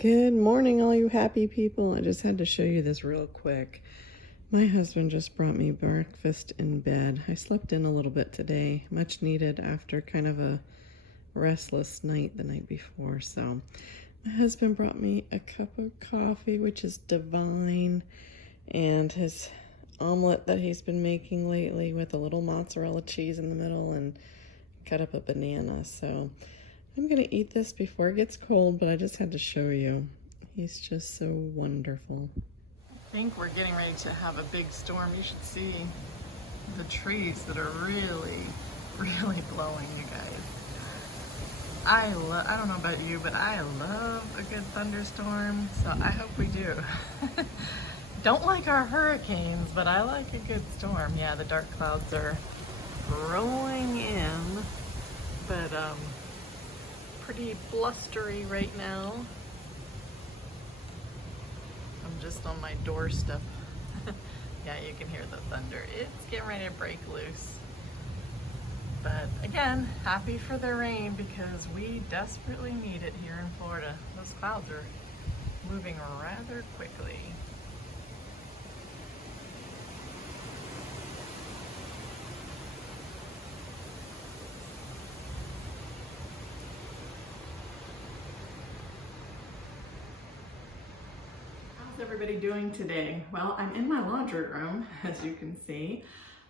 Good morning, all you happy people. I just had to show you this real quick. My husband just brought me breakfast in bed. I slept in a little bit today, much needed after kind of a restless night the night before. So my husband brought me a cup of coffee, which is divine, and his omelet that he's been making lately with a little mozzarella cheese in the middle and cut up a banana. So I'm gonna eat this before it gets cold, but I just had to show you. He's just so wonderful. I think we're getting ready to have a big storm. You should see the trees that are really blowing, you guys. I don't know about you, but I love a good thunderstorm, so I hope we do. Don't like our hurricanes, but I like a good storm. Yeah, the dark clouds are rolling in, but pretty blustery right now. I'm just on my doorstep. Yeah, you can hear the thunder. It's getting ready to break loose. But again, happy for the rain because we desperately need it here in Florida. Those clouds are moving rather quickly. How's everybody doing today? Well, I'm in my laundry room, as you can see.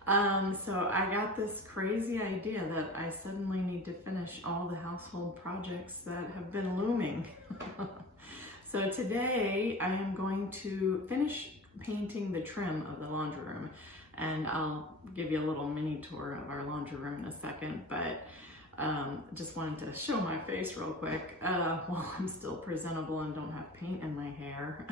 So I got this crazy idea that I suddenly need to finish all the household projects that have been looming. So today I am going to finish painting the trim of the laundry room, and I'll give you a little mini tour of our laundry room in a second, but just wanted to show my face real quick while I'm still presentable and don't have paint in my hair.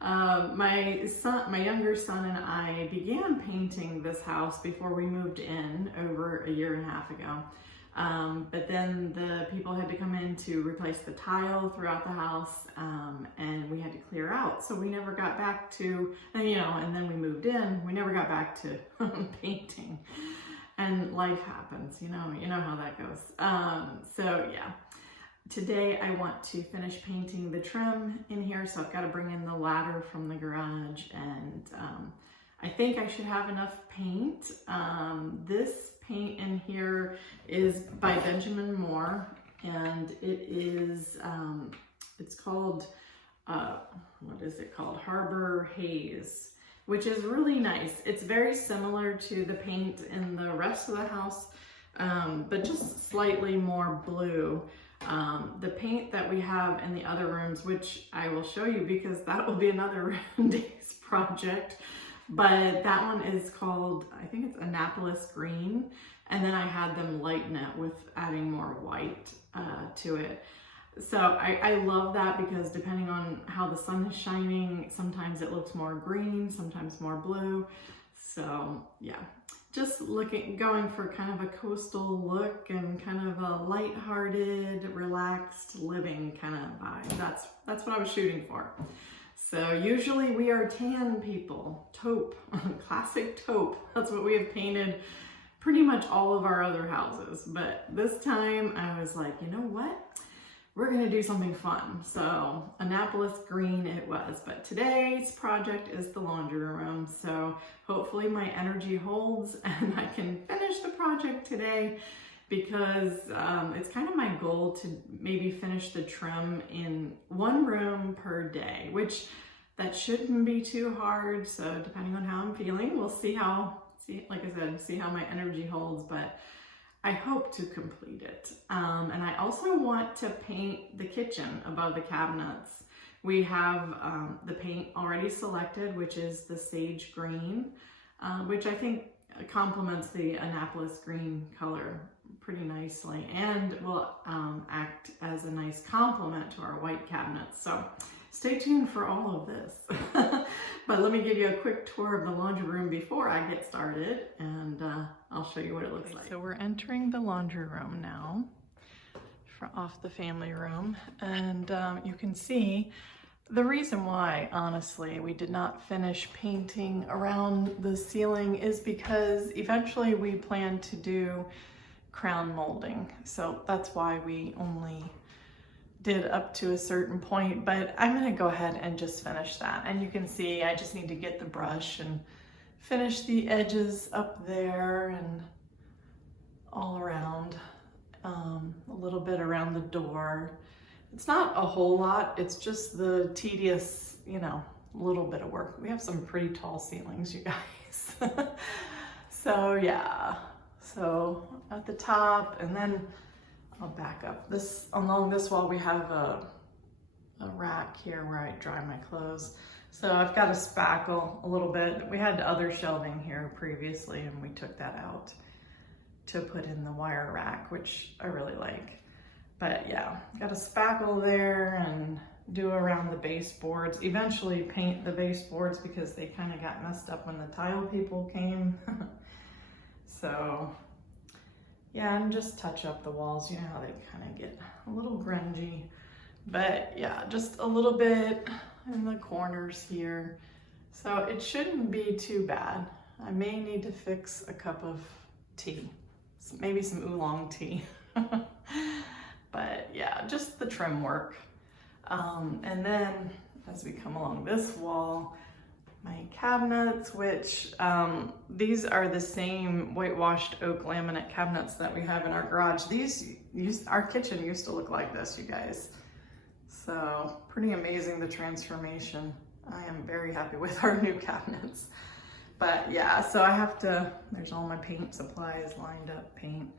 My younger son and I began painting this house before we moved in over a year and a half ago. But then the people had to come in to replace the tile throughout the house, and we had to clear out. So we never got back to, and then we moved in, we never got back to painting. And life happens, you know how that goes. So yeah. Today I want to finish painting the trim in here, so I've got to bring in the ladder from the garage, and I think I should have enough paint. This paint in here is by Benjamin Moore, and it is, it's called, what is it called? Harbor Haze, which is really nice. It's very similar to the paint in the rest of the house, but just slightly more blue. The paint that we have in the other rooms, which I will show you because that will be another day's project, but that one is called, I think it's Annapolis green, and then I had them lighten it with adding more white to it. So I love that because depending on how the sun is shining, sometimes it looks more green, sometimes more blue. So yeah, just going for kind of a coastal look and kind of a lighthearted, relaxed living kind of vibe. That's what I was shooting for. So usually we are tan people, taupe, classic taupe. That's what we have painted pretty much all of our other houses. But this time I was like, you know what? We're gonna do something fun. So Annapolis green it was, but today's project is the laundry room. So hopefully my energy holds and I can finish the project today because it's kind of my goal to maybe finish the trim in one room per day, which that shouldn't be too hard. So depending on how I'm feeling, we'll see like I said, see how my energy holds, but I hope to complete it. And I also want to paint the kitchen above the cabinets. We have the paint already selected, which is the sage green, which I think complements the Annapolis green color pretty nicely and will act as a nice complement to our white cabinets. So stay tuned for all of this. But let me give you a quick tour of the laundry room before I get started, and I'll show you what it looks like. So we're entering the laundry room now, off the family room, and you can see the reason why, honestly, we did not finish painting around the ceiling is because eventually we plan to do crown molding. So that's why we only did up to a certain point, but I'm gonna go ahead and just finish that. And you can see I just need to get the brush and finish the edges up there and all around, a little bit around the door. It's not a whole lot, it's just the tedious, you know, little bit of work. We have some pretty tall ceilings, you guys. So yeah, so at the top, and then I'll back up. Along this wall we have a rack here where I dry my clothes. So I've got to spackle a little bit. We had other shelving here previously and we took that out to put in the wire rack, which I really like. But yeah, got to spackle there and do around the baseboards. Eventually paint the baseboards because they kind of got messed up when the tile people came. So yeah, and just touch up the walls. You know how they kind of get a little grungy. But yeah, just a little bit in the corners here. So it shouldn't be too bad. I may need to fix a cup of tea, maybe some oolong tea. But yeah, just the trim work. And then as we come along this wall, my cabinets, which these are the same whitewashed oak laminate cabinets that we have in our garage. Our kitchen used to look like this, you guys. So pretty amazing, the transformation. I am very happy with our new cabinets. But yeah, so I have to, there's all my paint supplies lined up, paint.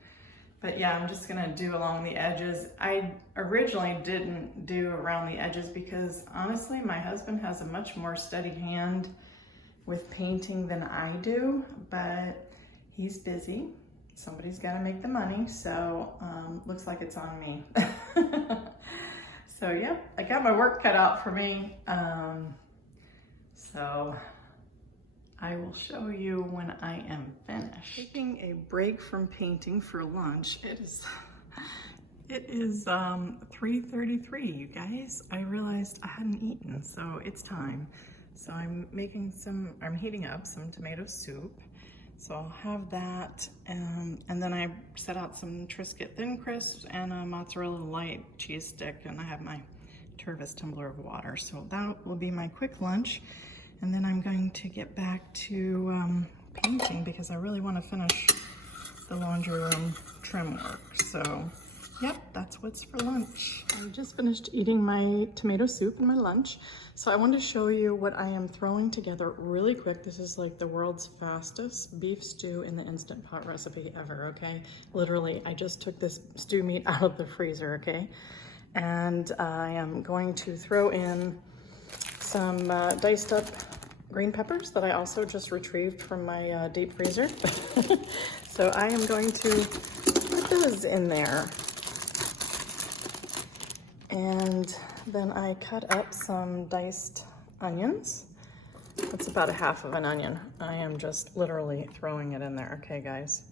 But yeah, I'm just gonna do along the edges. I originally didn't do around the edges because honestly, my husband has a much more steady hand with painting than I do, but he's busy. Somebody's gotta make the money, so looks like it's on me. So yeah, I got my work cut out for me. So I will show you when I am finished. Taking a break from painting for lunch. It is 3:33, you guys. I realized I hadn't eaten, so it's time. So I'm heating up some tomato soup. So I'll have that, and then I set out some Triscuit Thin Crisps and a mozzarella light cheese stick, and I have my Tervis tumbler of water. So that will be my quick lunch. And then I'm going to get back to painting because I really want to finish the laundry room trim work. So, yep, that's what's for lunch. I just finished eating my tomato soup and my lunch. So I wanted to show you what I am throwing together really quick. This is like the world's fastest beef stew in the Instant Pot recipe ever, okay? Literally, I just took this stew meat out of the freezer, okay? And I am going to throw in some diced up green peppers that I also just retrieved from my deep freezer. So I am going to put those in there. And then I cut up some diced onions. That's about a half of an onion. I am just literally throwing it in there. Okay, guys,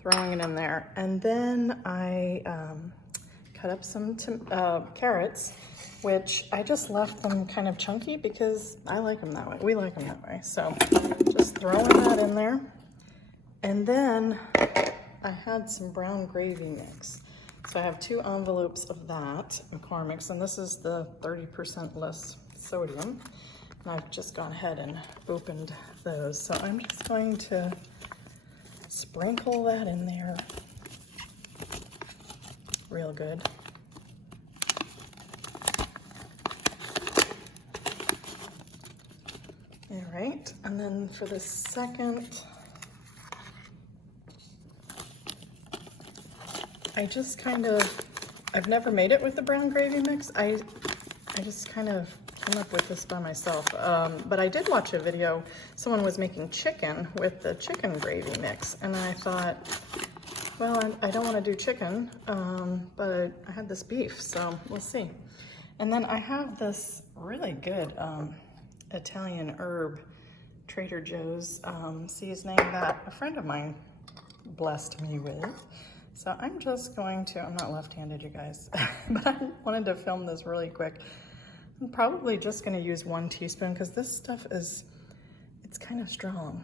throwing it in there. And then I cut up some carrots, which I just left them kind of chunky because I like them that way. We like them that way. So just throwing that in there. And then I had some brown gravy mix. So I have 2 envelopes of that McCormick's, and this is the 30% less sodium. And I've just gone ahead and opened those. So I'm just going to sprinkle that in there real good. All right, and then for the second, I've never made it with the brown gravy mix. I just kind of came up with this by myself. But I did watch a video, someone was making chicken with the chicken gravy mix. And I thought, well, I don't want to do chicken, but I had this beef, so we'll see. And then I have this really good Italian herb Trader Joe's seasoning that a friend of mine blessed me with. So I'm just going to, I'm not left-handed, you guys, but I wanted to film this really quick. I'm probably just going to use 1 teaspoon because this stuff it's kind of strong.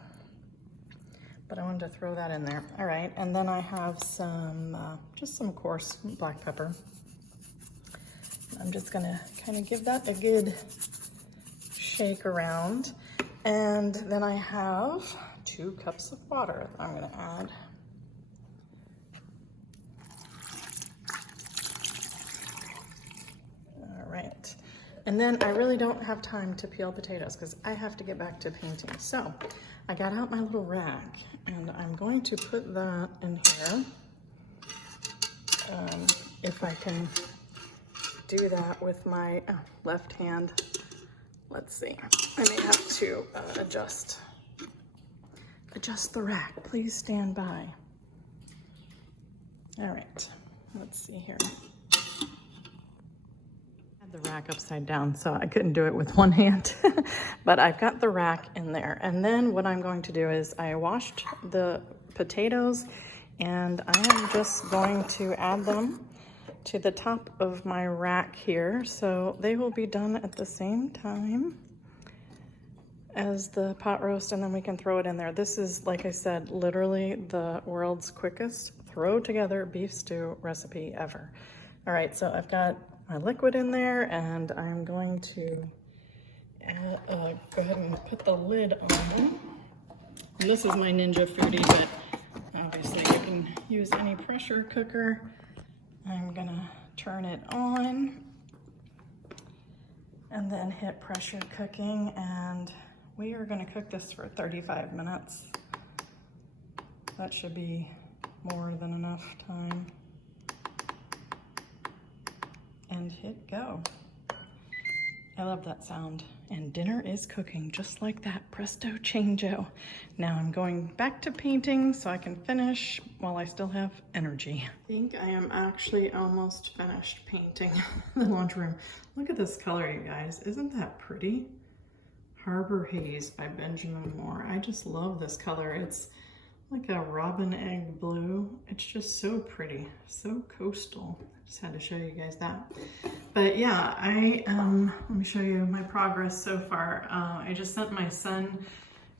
But I wanted to throw that in there. All right, and then I have some, just some coarse black pepper. I'm just gonna kind of give that a good shake around. And then I have 2 cups of water that I'm gonna add. All right. And then I really don't have time to peel potatoes because I have to get back to painting. So I got out my little rack and I'm going to put that in here. If I can do that with my left hand. Let's see, I may have to adjust the rack. Please stand by. All right, let's see here. I had the rack upside down, so I couldn't do it with one hand, but I've got the rack in there. And then what I'm going to do is I washed the potatoes and I am just going to add them to the top of my rack here. So they will be done at the same time as the pot roast, and then we can throw it in there. This is, like I said, literally the world's quickest throw together beef stew recipe ever. All right, so I've got my liquid in there and I'm going to go ahead and put the lid on. And this is my Ninja Foodie, but obviously you can use any pressure cooker. I'm gonna turn it on and then hit pressure cooking, and we are gonna cook this for 35 minutes. That should be more than enough time. And hit go. I love that sound. And dinner is cooking just like that, presto changeo. Now I'm going back to painting so I can finish while I still have energy. I think I am actually almost finished painting the laundry room. Look at this color, you guys. Isn't that pretty? Harbor Haze by Benjamin Moore. I just love this color. It's like a robin egg blue. It's just so pretty, so coastal. I just had to show you guys that. But yeah, let me show you my progress so far. I just sent my son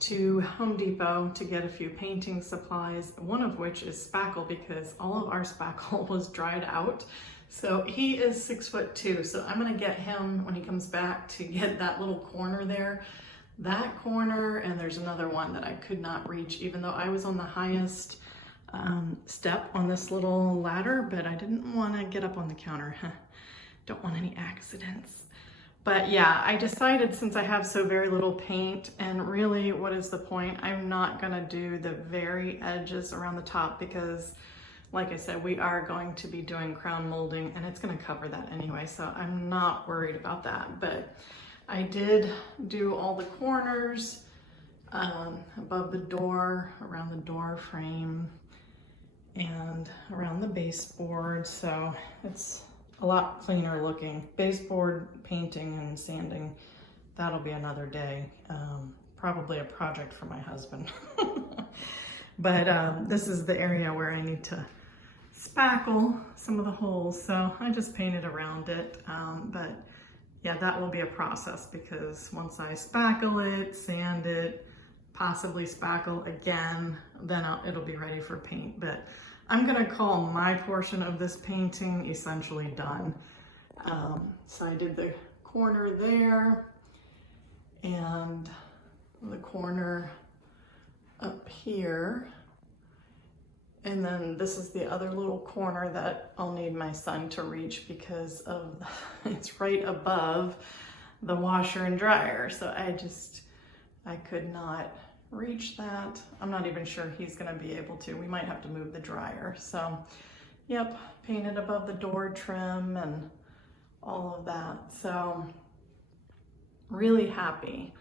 to Home Depot to get a few painting supplies, one of which is spackle because all of our spackle was dried out. So he is 6'2", so I'm gonna get him when he comes back to get that little corner there. That corner, and there's another one that I could not reach, even though I was on the highest step on this little ladder, but I didn't want to get up on the counter. Don't want any accidents. But yeah, I decided, since I have so very little paint, and really what is the point? I'm not gonna do the very edges around the top because, like I said, we are going to be doing crown molding and it's gonna cover that anyway, so I'm not worried about that. But I did do all the corners above the door, around the door frame, and around the baseboard, so it's a lot cleaner looking. Baseboard painting and sanding, that'll be another day. Probably a project for my husband. But this is the area where I need to spackle some of the holes, so I just painted around it. But yeah, that will be a process because once I spackle it, sand it, possibly spackle again, then it'll be ready for paint. But I'm gonna call my portion of this painting essentially done. So I did the corner there and the corner up here. And then this is the other little corner that I'll need my son to reach because of it's right above the washer and dryer. So I could not reach that. I'm not even sure he's gonna be able to. We might have to move the dryer. So yep, painted above the door trim and all of that. So really happy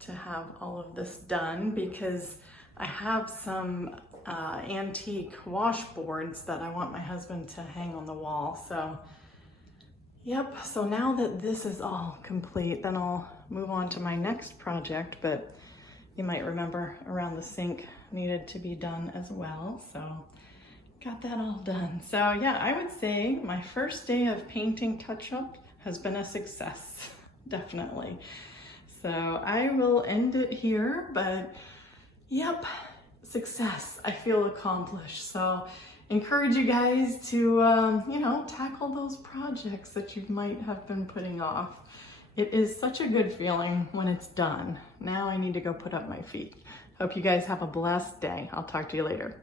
to have all of this done because I have some antique washboards that I want my husband to hang on the wall. So yep, so now that this is all complete, then I'll move on to my next project, but you might remember around the sink needed to be done as well. So got that all done. So yeah, I would say my first day of painting touch-up has been a success, definitely. So I will end it here, but yep, success. I feel accomplished. So encourage you guys to, you know, tackle those projects that you might have been putting off. It is such a good feeling when it's done. Now I need to go put up my feet. Hope you guys have a blessed day. I'll talk to you later.